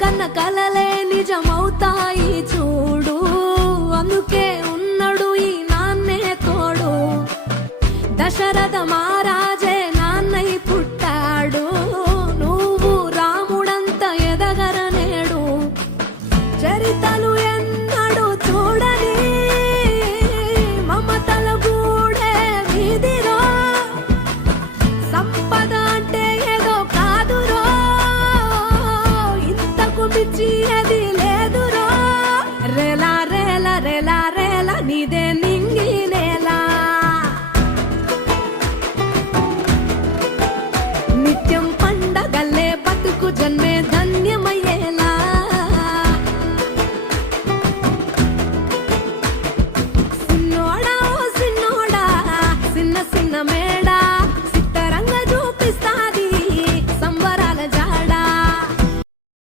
కన్న కలలే నిజమవుతాయి చూడు, అందుకే ఉన్నాడు ఈ నాన్నే తోడు. దశరథ మహారాజే నాన్నై పుట్టాడు, నువ్వు రాముడంత ఎదగరనేడు. చరితలు ఎన్నడు చూడని మమతల గూడే వీధిలో, సంపద అంటే ఏదో కాదురో, ఇంతకు మించి అది లేదురో. రేలా రేలా రేలా రేలా నీదే నింగి నేలా, నిత్యం పండగల్లే బతుకు జన్మే